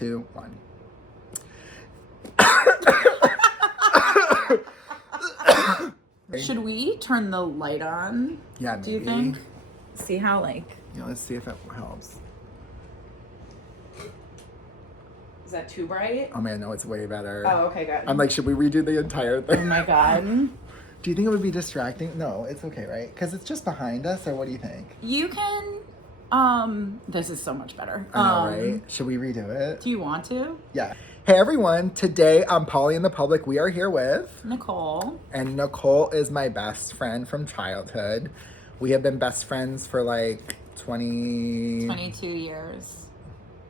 2, 1. Should we turn the light on? Yeah, Do you maybe. think? See how Yeah, let's see if it helps. Is that too bright? Oh man, no, it's way better. Oh, okay, good. I'm like, should we redo the entire Oh thing? my god. Do you think it would be distracting? No, it's okay, right? Because it's just behind us, or what do you think? You can. This is so much better. I know, right? Should we redo it? Do you want to? Yeah. Hey everyone, today on Paulie in the Public, we are here with Nicole. And Nicole is my best friend from childhood. We have been best friends for like 22 years.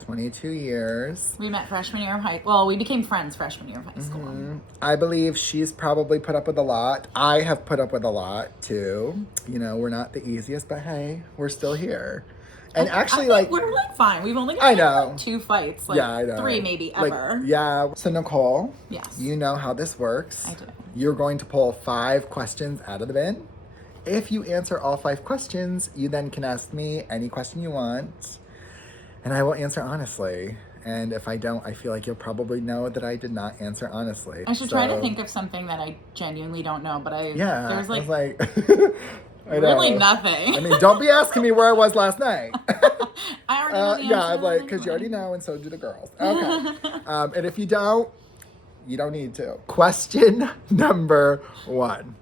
22 years. We met freshman year of we became friends freshman year of high school. Mm-hmm. I believe she's probably put up with a lot. I have put up with a lot too. You know, we're not the easiest, but hey, we're still here. And actually, like, we're like fine. We've only I got know. like 2 fights. Like, yeah, I know. 3 maybe Like, ever. yeah. So Nicole, Yes. You know how this works. I do. You're going to pull 5 questions out of the bin. If you answer all 5 questions, you then can ask me any question you want, and I will answer honestly. And if I don't, I feel like you'll probably know that I did not answer honestly. I should try to think of something that I genuinely don't know, but there's like, I was I know. really nothing. I mean, don't be asking me where I was last night. I already know the yeah, answer I'm like, because you anyway. already know, and so do the girls. Okay. And if you don't, you don't need to. Question number 1.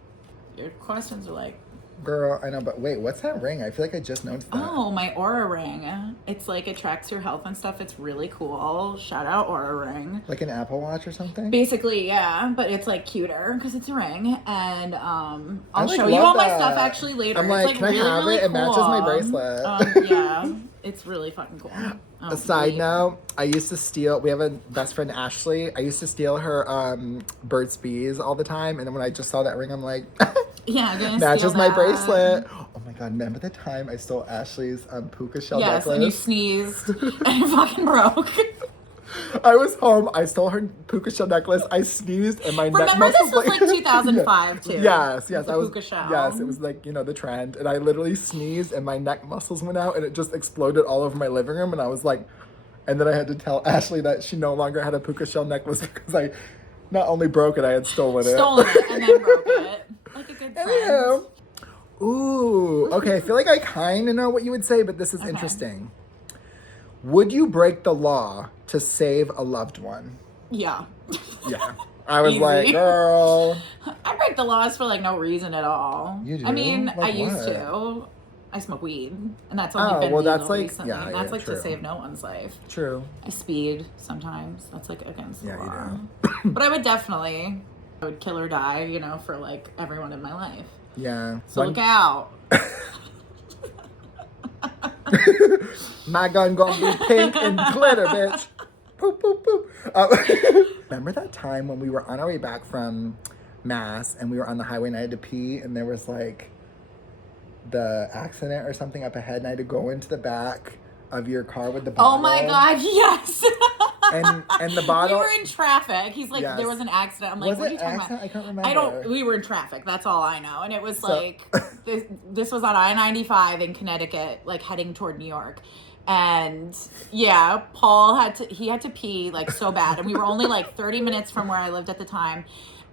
Your questions are like, Girl, I know, but wait, what's that ring? I feel like I just noticed that. oh, my Aura ring. It's like, it tracks your health and stuff. It's really cool. Shout out Aura ring. Like an Apple Watch or something? Basically, yeah, but it's like cuter because it's a ring, and I'll like, show you love all my that. stuff actually later. I'm it's like, can I really, have really it? It matches my cool. bracelet. Yeah, it's really fucking cool. A side note, I used to steal, we have a best friend, Ashley. I used to steal her Burt's Bees all the time. And then when I just saw that ring, I'm like, yeah, I'm gonna matches steal my that. bracelet. Oh my God, remember the time I stole Ashley's puka shell Yes, necklace? and you sneezed and it fucking broke. I was home. I stole her puka shell necklace. I sneezed and my neck Remember, muscles this was like 2005 too. Yes, The I was. puka shell. Yes, it was like, you know, the trend. And I literally sneezed and my neck muscles went out and it just exploded all over my living room. And I was like, and then I had to tell Ashley that she no longer had a puka shell necklace because I not only broke it, I had stolen it. Stolen it and then broke it. Like a good friend. Anywho. Ooh, okay. I feel like I kind of know what you would say, but this is Okay. interesting. Would you break the law to save a loved one? Yeah. Yeah. I was Easy. like, girl. I break the laws for like no reason at all. You do? I mean, Like I used what? to. I smoke weed, and that's only Oh, been well, legal that's like- recently. yeah, That's yeah, like true. to save no one's life. True. I speed sometimes. That's like against the Yeah, you law. do. But I would kill or die, you know, for like everyone in my life. Yeah. So look out. My gun gonna be pink and glitter, bitch. Poop, poop, poop. Remember that time when we were on our way back from Mass and we were on the highway and I had to pee and there was like the accident or something up ahead and I had to go into the back of your car with the bottle. Oh my God, yes. And the bottle. We were in traffic. He's like, Yes. there was an accident. I'm like, Was what are it you talking accident? about? I can't remember. We were in traffic. That's all I know. And it was So- like, this was on I-95 in Connecticut, like heading toward New York. And yeah, Paul had to pee like so bad. And we were only like 30 minutes from where I lived at the time.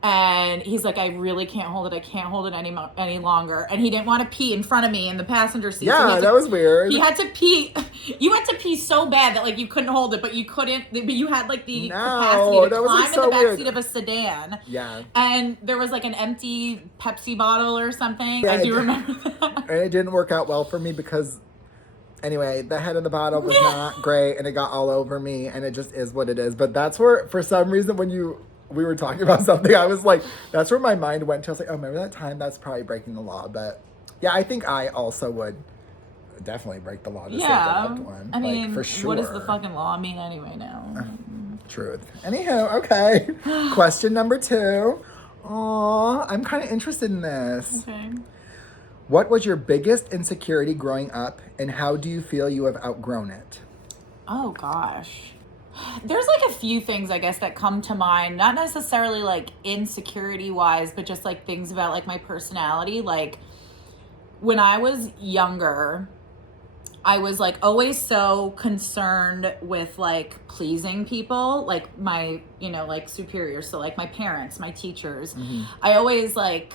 And he's like, I really can't hold it. I can't hold it any longer. And he didn't want to pee in front of me in the passenger seat. So Yeah, that was weird. He had to pee. You had to pee so bad that like you couldn't hold it, but you couldn't. But you had like the capacity to that was, climb like, so in the weird. backseat of a sedan. Yeah. And there was like an empty Pepsi bottle or something. Yeah, I do I- remember that. And it didn't work out well for me because, anyway, the head of the bottle was not great and it got all over me and it just is what it is. But that's where, for some reason, when we were talking about something, I was like, that's where my mind went to. I was like, oh, remember that time? That's probably breaking the law. But yeah, I think I also would definitely break the law to save the loved one. I mean, like, for sure. what does the fucking law mean anyway now? Truth. Anywho, okay. Question number 2. Aw, I'm kind of interested in this. Okay. What was your biggest insecurity growing up, and how do you feel you have outgrown it? Oh gosh. There's like a few things I guess that come to mind, not necessarily like insecurity wise, but just like things about like my personality. Like when I was younger, I was like always so concerned with like pleasing people, like my, you know, like superiors. So like my parents, my teachers. I always like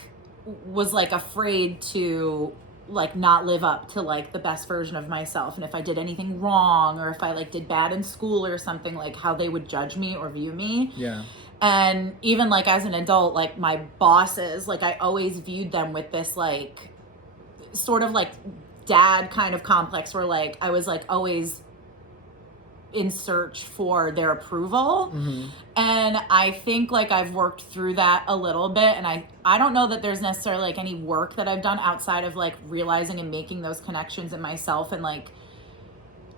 was like afraid to like not live up to like the best version of myself. And if I did anything wrong or if I like did bad in school or something, like how they would judge me or view me. Yeah. And even like as an adult, like my bosses, like I always viewed them with this like sort of like dad kind of complex where like I was like always in search for their approval. And I think like I've worked through that a little bit, and I don't know that there's necessarily like any work that I've done outside of like realizing and making those connections in myself and like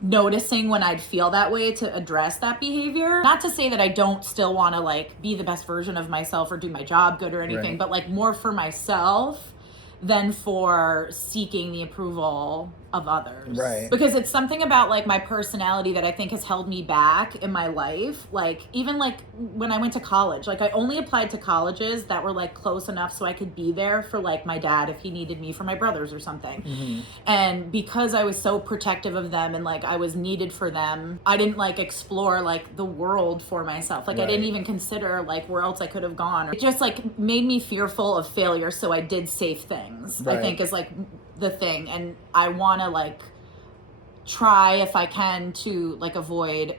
noticing when I'd feel that way to address that behavior. Not to say that I don't still want to like be the best version of myself or do my job good or anything, but like more for myself than for seeking the approval of others. Right. Because it's something about like my personality that I think has held me back in my life. Like even like when I went to college, like I only applied to colleges that were like close enough so I could be there for like my dad if he needed me for my brothers or something. And because I was so protective of them and like I was needed for them, I didn't like explore like the world for myself. Like I didn't even consider like where else I could have gone. It just like made me fearful of failure, so I did safe things. I think is like the thing. And I want to like try if I can to like avoid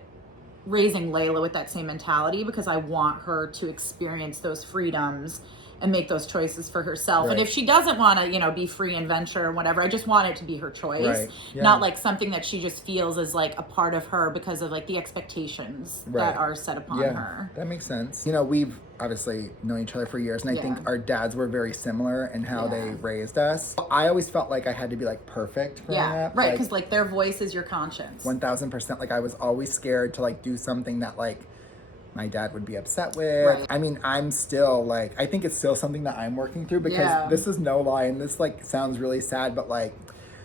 raising Layla with that same mentality, because I want her to experience those freedoms and make those choices for herself. And if she doesn't want to, you know, be free and venture or whatever, I just want it to be her choice, not like something that she just feels is like a part of her because of like the expectations that are set upon her. That makes sense. You know, we've obviously known each other for years, and I think our dads were very similar in how they raised us. I always felt like I had to be like perfect growing up. Right, because like their voice is your conscience. 1000%. Like I was always scared to like do something that like my dad would be upset with. I mean, I'm still like, I think it's still something that I'm working through, because this is no lie, and this like sounds really sad, but like,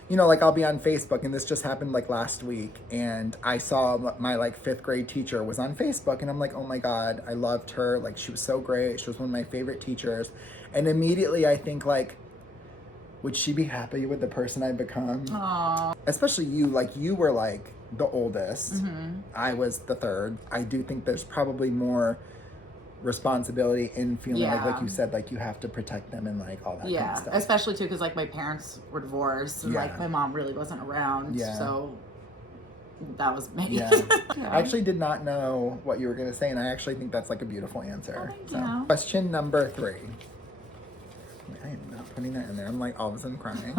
you know, like I'll be on Facebook, and this just happened like last week, and I saw my like 5th grade teacher was on Facebook, and I'm like, oh my God, I loved her. Like she was so great. She was one of my favorite teachers. And immediately I think like, would she be happy with the person I've become? Aww. Especially you, like you were like the oldest. I was the 3rd. I do think there's probably more responsibility in feeling like you said, like you have to protect them and like all that kind of stuff. Especially too because like my parents were divorced and like my mom really wasn't around, so that was me. I actually did not know what you were going to say, and I actually think that's like a beautiful answer. Question number 3. I am not putting that in there. I'm like all of a sudden crying.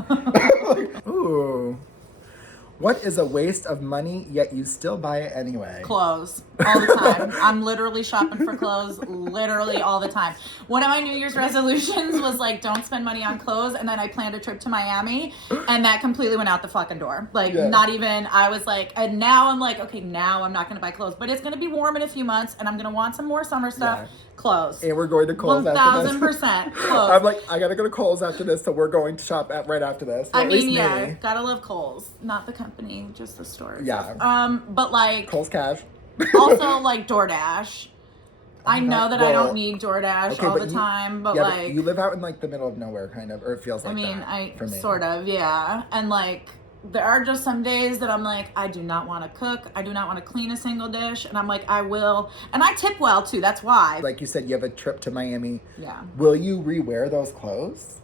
Ooh. What is a waste of money, yet you still buy it anyway? Clothes. All the time. I'm literally shopping for clothes literally all the time. One of my New Year's resolutions was like, don't spend money on clothes. And then I planned a trip to Miami, and that completely went out the fucking door. Like not even, I was like, and now I'm like, okay, now I'm not going to buy clothes, but it's going to be warm in a few months and I'm going to want some more summer stuff. Clothes. And we're going to Kohl's after this. 1000% clothes. I'm like, I gotta go to Kohl's after this, so we're going to shop right after this. Well, I mean, gotta love Kohl's. Not the company, just the store. But like Kohl's Cash. Also like DoorDash. I know that I don't need DoorDash all the time, but like but you live out in like the middle of nowhere, kind of, or it feels like that. I mean, for me. Sort of, and like there are just some days that I'm like, I do not want to cook. I do not want to clean a single dish. And I'm like, I will. And I tip well too. That's why. Like you said, you have a trip to Miami. Yeah. Will you rewear those clothes?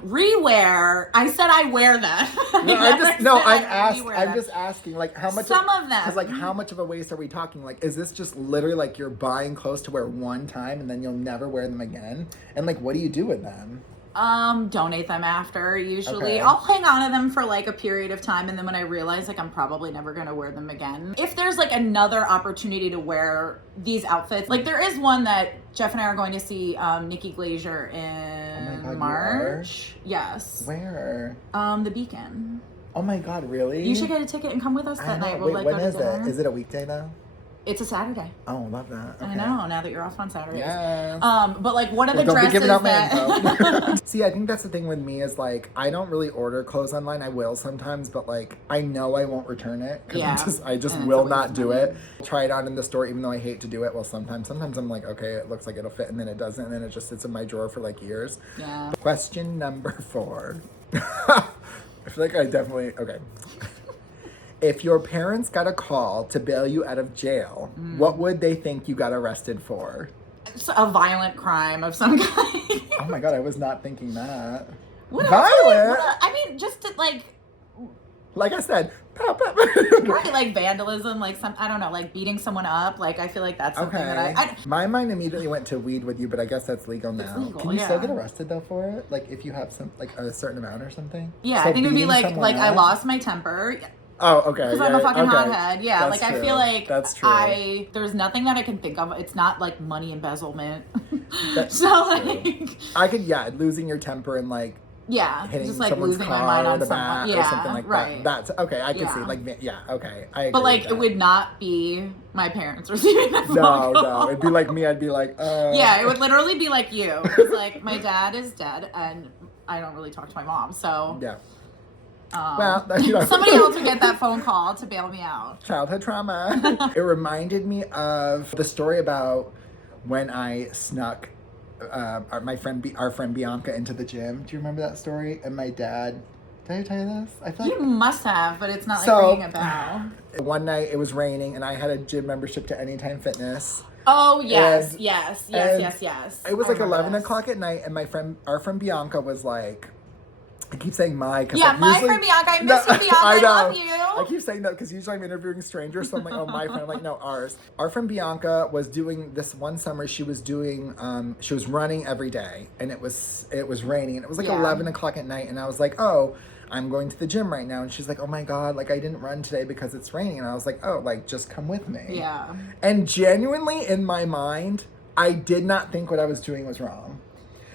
Rewear? I said I wear them. I'm just asking, like how much some of them. Because like how much of a waste are we talking? Like, is this just literally like you're buying clothes to wear one time and then you'll never wear them again? And like, what do you do with them? Donate them after, usually. I'll hang on to them for like a period of time, and then when I realize like I'm probably never gonna wear them again. If there's like another opportunity to wear these outfits, like there is one that Jeff and I are going to see Nikki Glaser in March. Yes. Where? The Beacon. Oh my God, really? You should get a ticket and come with us that night. We'll like when go to dinner. Is it a weekday though? It's a Saturday. Oh, love that. Okay. I know, now that you're off on Saturdays. Yes. But like one of the dresses giving out my info. See, I think that's the thing with me is like, I don't really order clothes online. I will sometimes, but like, I know I won't return it. I just will not do it. Try it on in the store, even though I hate to do it. Well, sometimes I'm like, okay, it looks like it'll fit, and then it doesn't, and then it just sits in my drawer for like years. Yeah. Question number 4. I feel like I definitely, okay. If your parents got a call to bail you out of jail, what would they think you got arrested for? It's a violent crime of some kind. Oh my God, I was not thinking that. What Violent? I mean, just to, like I said, pop, pop. right, like vandalism, like I don't know, like beating someone up. Like, I feel like that's something that I My mind immediately went to weed with you, but I guess that's legal now. legal, Can you still yeah. get arrested though for it? Like if you have some, like a certain amount or something? yeah, So I think it would be beating like someone I up? lost my temper. Oh, okay. Because I'm a fucking okay. hothead. Yeah, That's like true. I feel like that's true. there's nothing that I can think of. It's not like money embezzlement. That's so true. like I could, losing your temper and like yeah, hitting just like someone's losing my car mind on with a someone. bat Yeah, or something like right. that. That's okay. I can see Yeah. like okay. I agree But like with that. it would not be my parents receiving that phone No, call. it'd be like me. I'd be like, Yeah, it would literally be like you. Because like my dad is dead and I don't really talk to my mom, so Yeah. Well, somebody else would get that phone call to bail me out. Childhood trauma. It reminded me of the story about when I snuck our friend Bianca into the gym. Do you remember that story? And my dad. Did I tell you this? I feel You like must have, but it's not like So- ringing a bell. one night it was raining and I had a gym membership to Anytime Fitness. Oh yes, And- yes. and I It was like remember 11 this. o'clock at night, and our friend Bianca was like, I keep saying my. Cause Yeah, like, my usually- friend Bianca. I miss you, Bianca. I love you. I keep saying that because usually I'm interviewing strangers, so I'm like, oh, my friend. I'm like, no, ours. Our friend Bianca was doing this one summer. She was doing, she was running every day, and it was raining, and it was like Yeah. 11 o'clock at night, and I was like, oh, I'm going to the gym right now, and she's like, oh my God, like I didn't run today because it's raining, and I was like, oh, like just come with me. Yeah. And genuinely in my mind, I did not think what I was doing was wrong.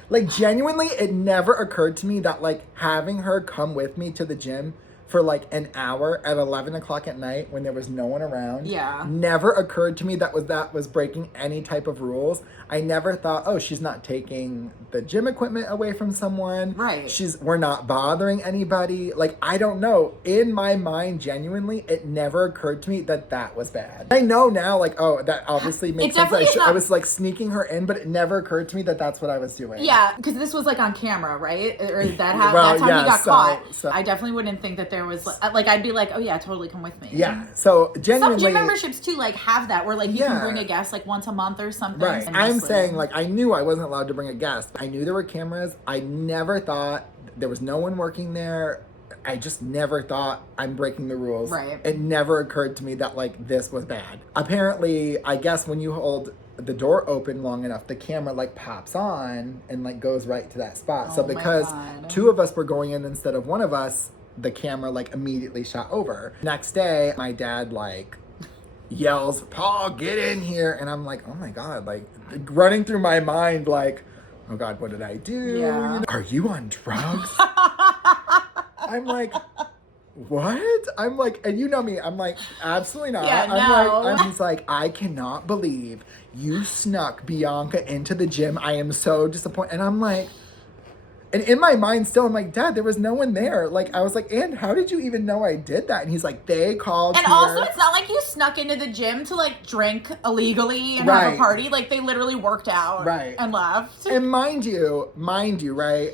Like genuinely, it never occurred to me that like having her come with me to the gym for like an hour at 11 o'clock at night when there was no one around. Yeah. Never occurred to me that was breaking any type of rules. I never thought, oh, she's not taking the gym equipment away from someone. Right. We're not bothering anybody. Like, I don't know. In my mind, genuinely, it never occurred to me that was bad. I know now, like, oh, that obviously makes sense. definitely is I not- was like sneaking her in, but it never occurred to me that that's what I was doing. Yeah, because this was like on camera, right? Or is that how Well, that's how yeah, he got so- caught? so- I definitely wouldn't think that there was like I'd be like, oh yeah, totally come with me. Yeah. So Some genuinely. gym memberships too like have that where like you Yeah. can bring a guest like once a month or something. Right. and I'm just, saying, like, I knew I wasn't allowed to bring a guest. I knew there were cameras. I never thought there was no one working there. I just never thought I'm breaking the rules. Right. It never occurred to me that, like, this was bad. Apparently, I guess when you hold the door open long enough, the camera, like, pops on and, like, goes right to that spot. So Oh my because God. two of us were going in instead of one of us, the camera, like, immediately shot over. Next day, my dad, like, yells, Paul, get in here. And I'm like, oh my God, like running through my mind, like, oh God, what did I do? Yeah. Are you on drugs? I'm like, what? I'm like, and you know me, I'm like, absolutely not. Yeah, He's like, I cannot believe you snuck Bianca into the gym. I am so disappointed. And I'm like, and in my mind still, I'm like, Dad, there was no one there. Like, I was like, and how did you even know I did that? And he's like, they called And here. also, it's not like you snuck into the gym to like drink illegally and have Right. a party. Like they literally worked out Right. and left. And mind you, right?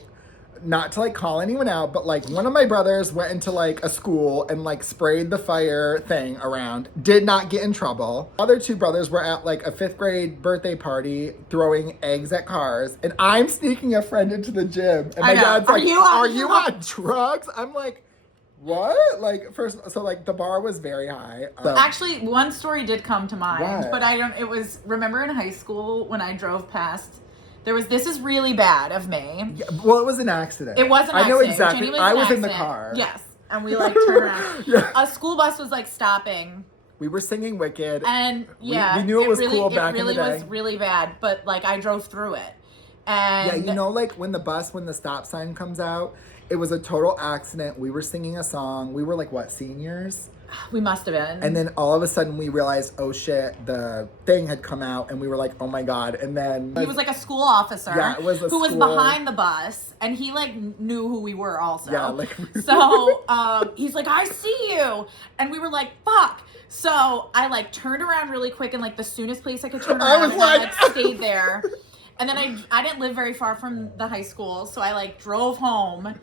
Not to like call anyone out, but like one of my brothers went into like a school and like sprayed the fire thing around, did not get in trouble. Other two brothers were at like a 5th grade birthday party throwing eggs at cars, and I'm sneaking a friend into the gym. And my I know. dad's Are like, you on are you on drugs? I'm like, what? Like, first, so like the bar was very high. So- Actually, one story did come to mind, What? but I don't. It was remember in high school when I drove past. There was this is really bad of me. Yeah, well, it was an accident. It was an I accident. know exactly. Genuinely I an was in the accident. car. Yes, and we like turned around. Yeah. A school bus was like stopping, We were singing Wicked. and yeah, we knew it was really, cool back it in the really day. was really bad, but like I drove through it, and Yeah, you know, like when the stop sign comes out, it was a total accident. We were singing a song. We were like, what, seniors? we must have been. And then all of a sudden we realized, oh shit, the thing had come out, and we were like, oh my God. And then he was like a school officer Yeah, it was a who was school- behind the bus, and he like knew who we were also. Yeah, like- so he's like, I see you, and we were like, fuck. So I like turned around really quick, and like the soonest place I could turn I around, was and I like- like stayed there. And then I didn't live very far from the high school, so I like drove home.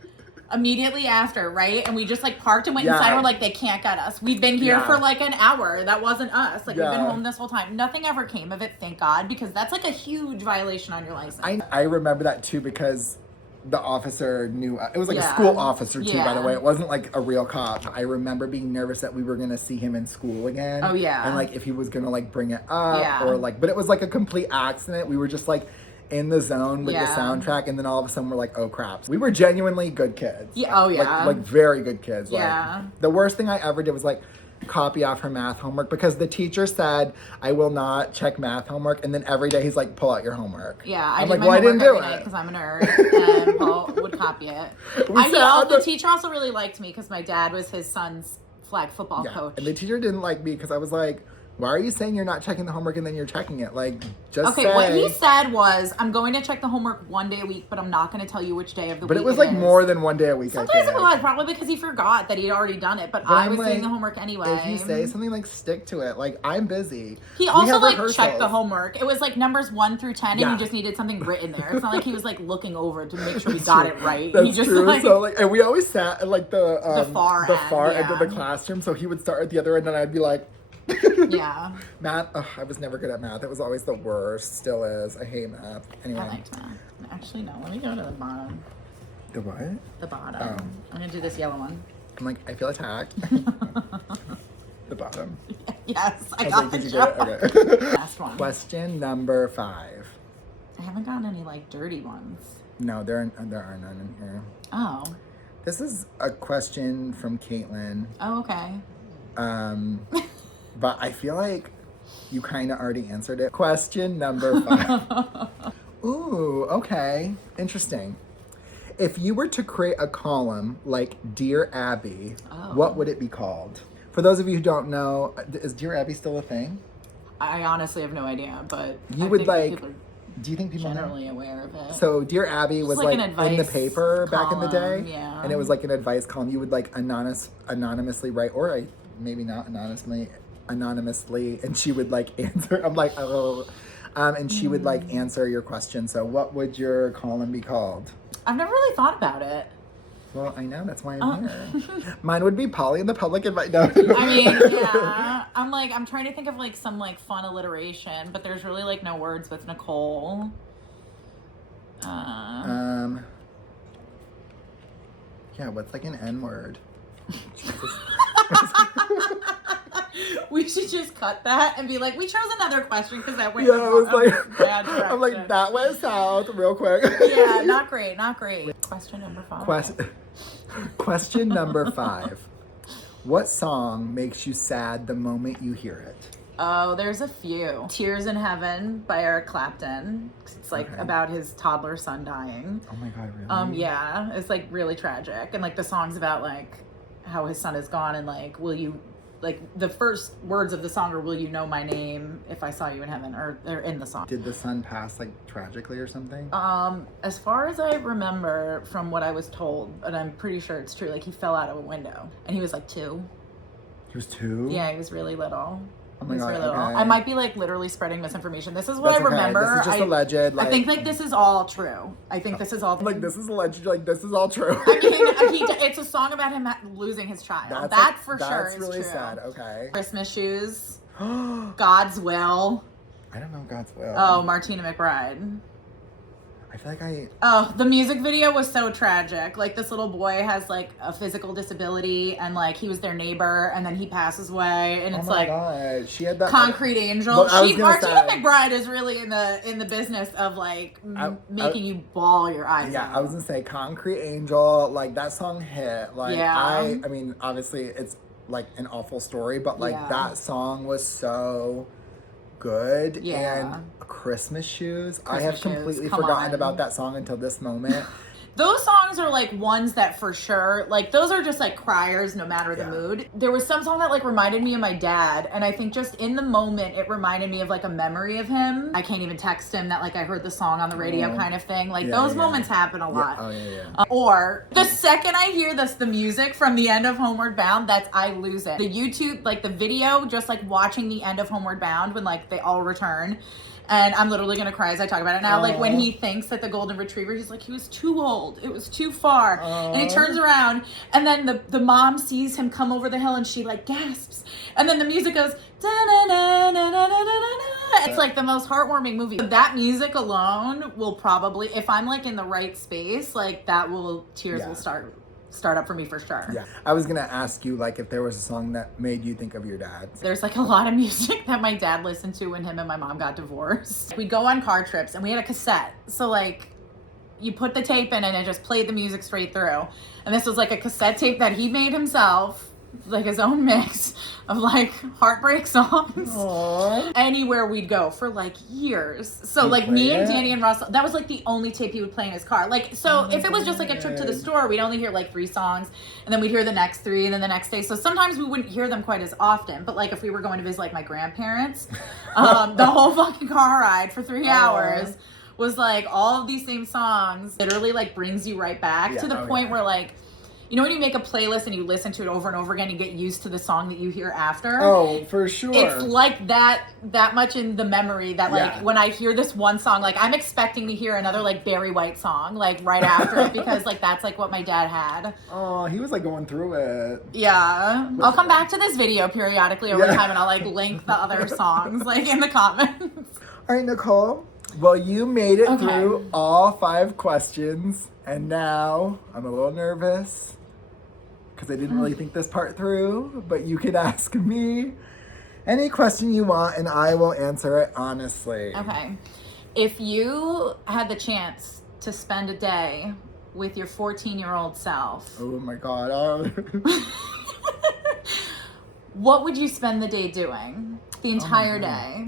immediately after, right? And we just like parked and went inside. We're like, they can't get us. We've been here for like an hour. That wasn't us. Like we've been home this whole time. Nothing ever came of it, thank God, because that's like a huge violation on your license. I remember that too because the officer knew. It was like a school officer too, by the way. It wasn't like a real cop. I remember being nervous that we were gonna see him in school again. Oh yeah. And like if he was gonna like bring it up or like, but it was like a complete accident. We were just like in the zone with the soundtrack, and then all of a sudden we're like, oh crap. We were genuinely good kids. Yeah. Oh yeah. Like very good kids. Yeah. Like, the worst thing I ever did was like copy off her math homework because the teacher said I will not check math homework, and then every day he's like, pull out your homework. Yeah, I'm like, well, I didn't do it because I'm a nerd, and Paul would copy it. The teacher also really liked me because my dad was his son's flag football coach. And the teacher didn't like me because I was like, why are you saying you're not checking the homework and then you're checking it? Like, just say. What he said was, I'm going to check the homework one day a week, but I'm not going to tell you which day of the week. But it was like more than one day a week. Sometimes it was, probably because he forgot that he'd already done it, but I was doing the homework anyway. If you say something, like, stick to it. Like, I'm busy. He also like checked the homework. It was like numbers 1 through 10, and you just needed something written there. It's not like he was like looking over to make sure we got it right. That's he just true. Like, so like, and we always sat at like the far end of the classroom. So he would start at the other end, and I'd be like. Yeah. Math, I was never good at math. It was always the worst. Still is. I hate math. Anyway. I liked math. Actually, no. Let me go to the bottom. The what? The bottom. Oh. I'm going to do this yellow one. I'm like, I feel attacked. The bottom. Yes, I got the joke. Okay. Last one. Question number 5. I haven't gotten any, like, dirty ones. No, there are none in here. Oh. This is a question from Caitlin. Oh, okay. But I feel like you kind of already answered it. Question number 5. Ooh, okay. Interesting. If you were to create a column like Dear Abby, what would it be called? For those of you who don't know, is Dear Abby still a thing? I honestly have no idea, but you would like. Do you think people generally aware of it? So Dear Abby was like in the paper back in the day, yeah. And it was like an advice column. You would like anonymously write, or maybe not anonymously, and she would like answer. I'm like, oh, and she would like answer your question. So what would your column be called? I've never really thought about it. Well, I know, that's why I'm here. Mine would be Paulie in the public advice. No. I mean, yeah. I'm trying to think of like some like fun alliteration, but there's really like no words with Nicole. Yeah, what's like an N word? We should just cut that and be like, we chose another question because that went bad direction. I'm like, that went south real quick. Yeah, not great. Question number 5. Question number 5. What song makes you sad the moment you hear it? Oh, there's a few. Tears in Heaven by Eric Clapton. It's like about his toddler son dying. Oh my God, really? Yeah, it's like really tragic. And like the song's about like how his son is gone and like, will you, like the first words of the song are, will you know my name if I saw you in heaven, or they're in the song. Did the son pass like tragically or something? As far as I remember from what I was told, and I'm pretty sure it's true, like he fell out of a window and he was like 2. He was 2? Yeah, he was really little. Oh my God, okay. I might be like literally spreading misinformation. This is what I remember. This is just alleged. Like, I think like this is all true. This is all like this is alleged. Like this is all true. I mean, it's a song about him losing his child. That's sure is That's really true. sad. Okay. Christmas Shoes. God's Will. I don't know God's Will. Oh, Martina McBride. I feel like Oh, the music video was so tragic. Like this little boy has like a physical disability, and like he was their neighbor, and then he passes away, and it's like, oh my God, she had that Concrete Angel. Martina McBride is really in the business of like making you bawl your eyes out. I was gonna say Concrete Angel. Like that song hit. Like I mean, obviously it's like an awful story, but like that song was so good. And Christmas Shoes. I have completely forgotten about that song until this moment. Those songs are like ones that for sure, like those are just like criers no matter the mood. There was some song that like reminded me of my dad, and I think just in the moment it reminded me of like a memory of him. I can't even text him that like I heard the song on the radio kind of thing. Like those moments happen a lot. Or the second I hear the music from the end of Homeward Bound, I lose it. The YouTube, like the video, just like watching the end of Homeward Bound when like they all return. And I'm literally gonna cry as I talk about it now. Like when Aw. he thinks that the golden retriever, he's like, he was too old. It was too far. Aw. And he turns around, and then the mom sees him come over the hill, and she like gasps. And then the music goes, da-na-na-na-na-na-na-na. It's like the most heartwarming movie. That music alone will probably, if I'm like in the right space, like that will, tears will start up for me for sure. Yeah. I was gonna ask you like if there was a song that made you think of your dad. There's like a lot of music that my dad listened to when him and my mom got divorced. We'd go on car trips and we had a cassette. So like you put the tape in and it just played the music straight through. And this was like a cassette tape that he made himself, like his own mix of like heartbreak songs. Aww. Anywhere we'd go for like years. So He'd like play me and it? Danny and Russell, that was like the only tape he would play in his car. Like, so if it was just like a trip to the store, we'd only hear like 3 songs and then we'd hear the next 3 and then the next day. So sometimes we wouldn't hear them quite as often. But like if we were going to visit like my grandparents, the whole fucking car ride for 3 hours was like all of these same songs. Literally like brings you right back to the point where like, you know when you make a playlist and you listen to it over and over again and get used to the song that you hear after? Oh, for sure. It's like that much in the memory that like when I hear this one song, like I'm expecting to hear another like Barry White song like right after it because like that's like what my dad had. Oh, he was like going through it. Yeah. I'll come back to this video periodically over time and I'll like link the other songs like in the comments. All right, Nicole. Well, you made it through all 5 questions and now I'm a little nervous. Because I didn't really think this part through, but you can ask me any question you want and I will answer it honestly. Okay. If you had the chance to spend a day with your 14-year-old self. Oh my God. Oh. What would you spend the day doing? The entire day?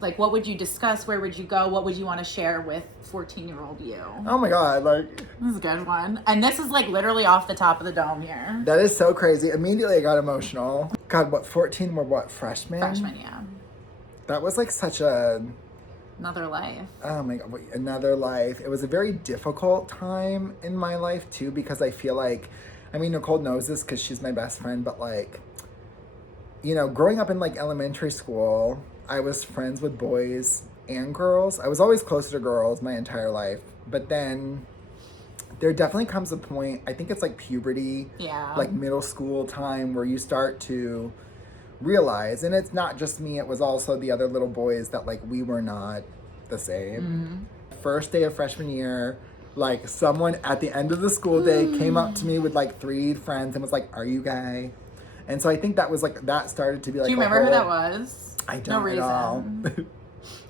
Like, what would you discuss? Where would you go? What would you want to share with 14-year-old you? Oh my God, like. This is a good one. And this is like literally off the top of the dome here. That is so crazy. Immediately I got emotional. God, what, 14 were what, freshmen? Freshmen, yeah. That was like such a... Another life. Oh my God, another life. It was a very difficult time in my life too, because I feel like, I mean, Nicole knows this because she's my best friend, but like, you know, growing up in like elementary school, I was friends with boys and girls. I was always closer to girls my entire life. But then there definitely comes a point, I think it's like puberty, like middle school time where you start to realize, and it's not just me, it was also the other little boys that like we were not the same. First day of freshman year, like someone at the end of the school day came up to me with like 3 friends and was like, "Are you gay?" And so I think that was like, that started to be like, do you remember who that was? I don't at all.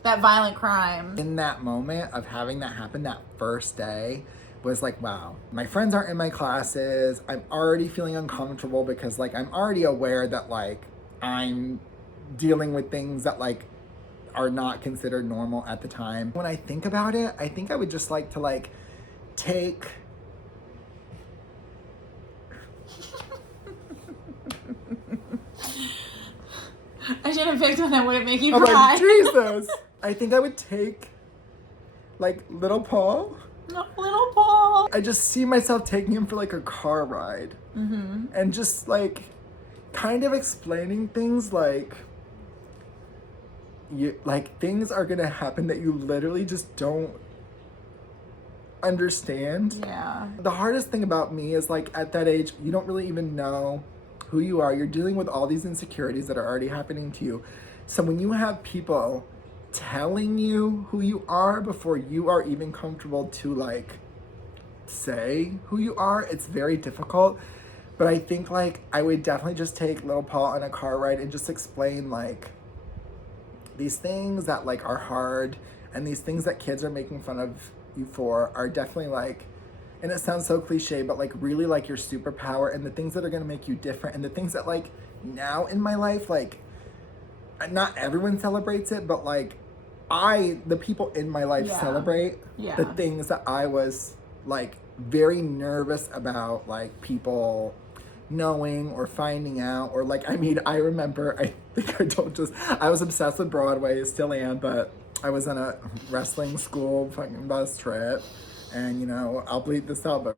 That violent crime. In that moment of having that happen, that first day was like, wow, my friends aren't in my classes. I'm already feeling uncomfortable because like, I'm already aware that like, I'm dealing with things that like are not considered normal at the time. When I think about it, I think I would just like to like take I should have picked one that wouldn't make you I'm cry. like, Jesus. I think I would take like little Paul. Little Paul. I just see myself taking him for like a car ride and just like kind of explaining things like you like things are gonna happen that you literally just don't understand. Yeah. The hardest thing about me is like at that age you don't really even know who you are. You're dealing with all these insecurities that are already happening to you. So when you have people telling you who you are before you are even comfortable to like say who you are, it's very difficult. But I think like I would definitely just take little Paul on a car ride and just explain like these things that like are hard and these things that kids are making fun of you for are definitely like, and it sounds so cliche, but like really like your superpower and the things that are gonna make you different and the things that like now in my life, like not everyone celebrates it, but like the people in my life celebrate the things that I was like very nervous about, like people knowing or finding out, or like, I mean, I remember, I think I was obsessed with Broadway, still am, but I was on a wrestling school fucking bus trip, and you know, I'll bleep this out, but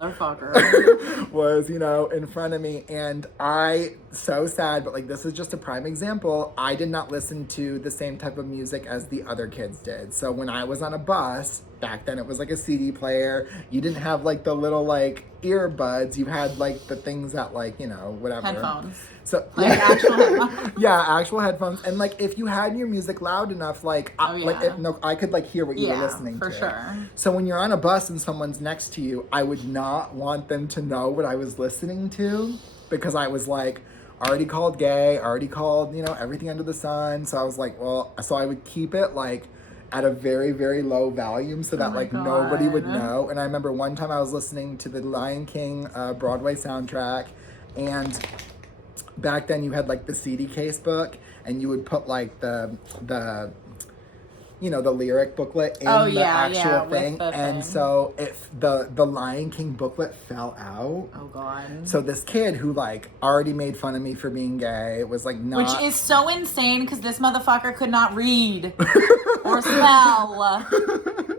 Motherfucker. was, you know, in front of me, and I so sad, but like this is just a prime example. I did not listen to the same type of music as the other kids did. So when I was on a bus, back then it was like a CD player. You didn't have like the little like earbuds. You had like the things that like, you know, whatever. Headphones. So Like actual headphones. yeah, actual headphones. And like if you had your music loud enough, like I could like hear what you were listening for to. sure. So when you're on a bus and someone's next to you, I would not want them to know what I was listening to, because I was like already called gay, already called, you know, everything under the sun. So I was like, well, so I would keep it like at a very, very low volume so that like nobody would know. And I remember one time I was listening to the Lion King Broadway soundtrack, and back then you had like the CD case book, and you would put like the you know, the lyric booklet in the actual thing. And so if the Lion King booklet fell out. Oh God. So this kid who like already made fun of me for being gay was like not. Which is so insane because this motherfucker could not read or spell.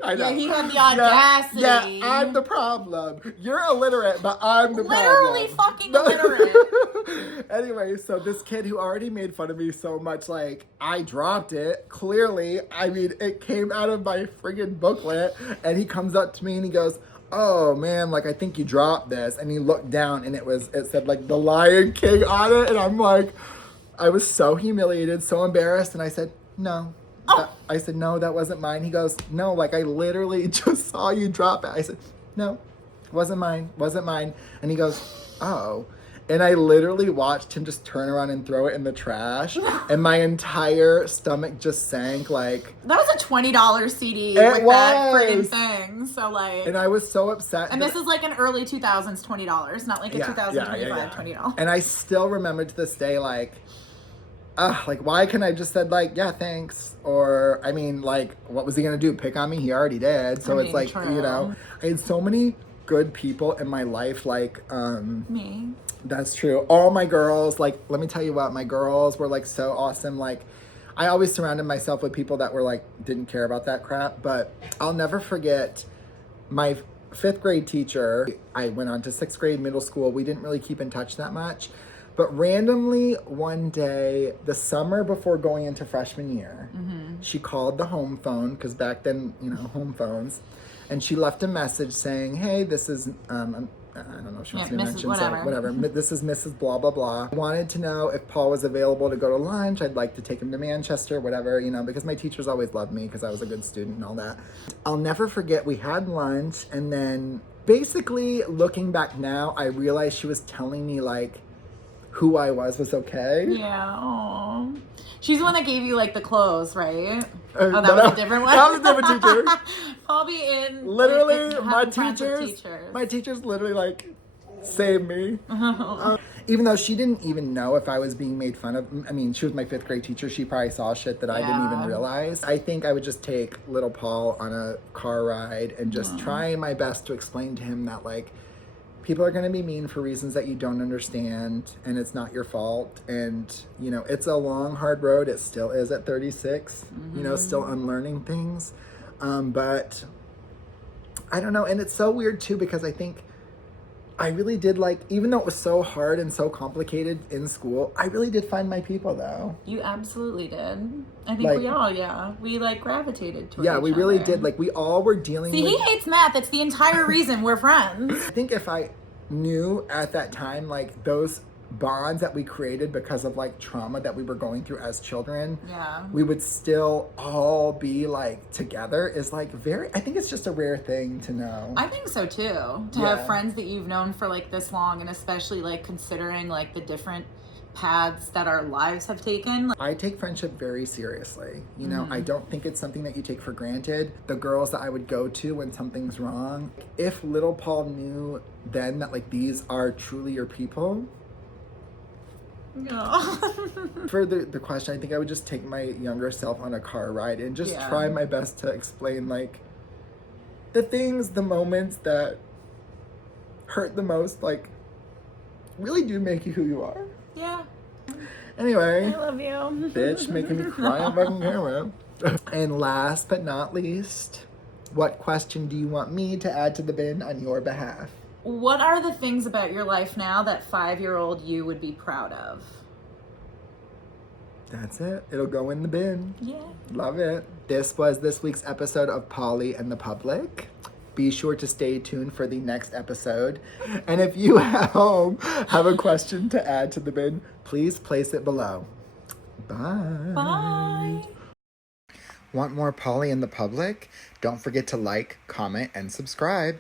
I know. Yeah, he had the audacity. Yeah, I'm the problem. You're illiterate, but I'm the Literally problem. fucking illiterate. Anyway, so this kid who already made fun of me so much, like, I dropped it. Clearly, I mean, it came out of my friggin' booklet, and he comes up to me and he goes, oh man, like, I think you dropped this. And he looked down and it said like the Lion King on it. And I'm like, I was so humiliated, so embarrassed. And I said, no. I said, no, that wasn't mine. He goes, no, like I literally just saw you drop it. I said, no, wasn't mine. And he goes, oh. And I literally watched him just turn around and throw it in the trash. And my entire stomach just sank like. That was a $20 CD it with was. that friggin' thing. So like. And I was so upset. And this is like an early 2000s $20, not like a 2025 $20. And I still remember to this day, like, like, why couldn't I just said, like, yeah, thanks? Or, I mean, like, what was he going to do? Pick on me? He already did. So it's like, true. You know, I had so many good people in my life, like, me. That's true. All my girls, like, let me tell you what, my girls were, like, so awesome. Like, I always surrounded myself with people that were, like, didn't care about that crap. But I'll never forget my 5th grade teacher. I went on to 6th grade, middle school. We didn't really keep in touch that much. But randomly one day, the summer before going into freshman year, she called the home phone, because back then, you know, home phones, and she left a message saying, hey, this is, I don't know if she wants to mention, so whatever. This is Mrs. Blah, blah, blah. I wanted to know if Paul was available to go to lunch. I'd like to take him to Manchester, whatever, you know, because my teachers always loved me because I was a good student and all that. I'll never forget, we had lunch, and then basically looking back now, I realized she was telling me, like, who I was okay. Yeah. Aww. She's the one that gave you like the clothes, right? Oh, that was a different one. That was a different teacher. Probably in literally like, my teachers literally like saved me. Even though she didn't even know if I was being made fun of. I mean, she was my 5th grade teacher. She probably saw shit that I didn't even realize. I think I would just take little Paul on a car ride and just try my best to explain to him that, like, people are going to be mean for reasons that you don't understand, and it's not your fault. And, you know, it's a long, hard road. It still is at 36, you know, still unlearning things. But I don't know. And it's so weird too, because I think I really did, like, even though it was so hard and so complicated in school, I really did find my people though. You absolutely did. I think we all, we like gravitated to each other. Yeah, we really did. Like, we all were dealing with... See, he hates math. It's the entire reason we're friends. I think if I knew at that time, like, those bonds that we created because of, like, trauma that we were going through as children, we would still all be, like, together is, like, very... I think it's just a rare thing to know. I think so, too. To have friends that you've known for, like, this long, and especially, like, considering, like, the different paths that our lives have taken. I take friendship very seriously. You know, I don't think it's something that you take for granted. The girls that I would go to when something's wrong, if little Paul knew then that, like, these are truly your people. For the question, I think I would just take my younger self on a car ride and just try my best to explain, like, the things, the moments that hurt the most, like, really do make you who you are. Yeah. Anyway. I love you. Bitch, making me cry on fucking camera. And last but not least, what question do you want me to add to the bin on your behalf? What are the things about your life now that 5-year-old you would be proud of? That's it. It'll go in the bin. Yeah. Love it. This was this week's episode of Paulie and the Public. Be sure to stay tuned for the next episode. And if you at home have a question to add to the bin, please place it below. Bye. Bye. Want more Paulie and the Public? Don't forget to like, comment, and subscribe.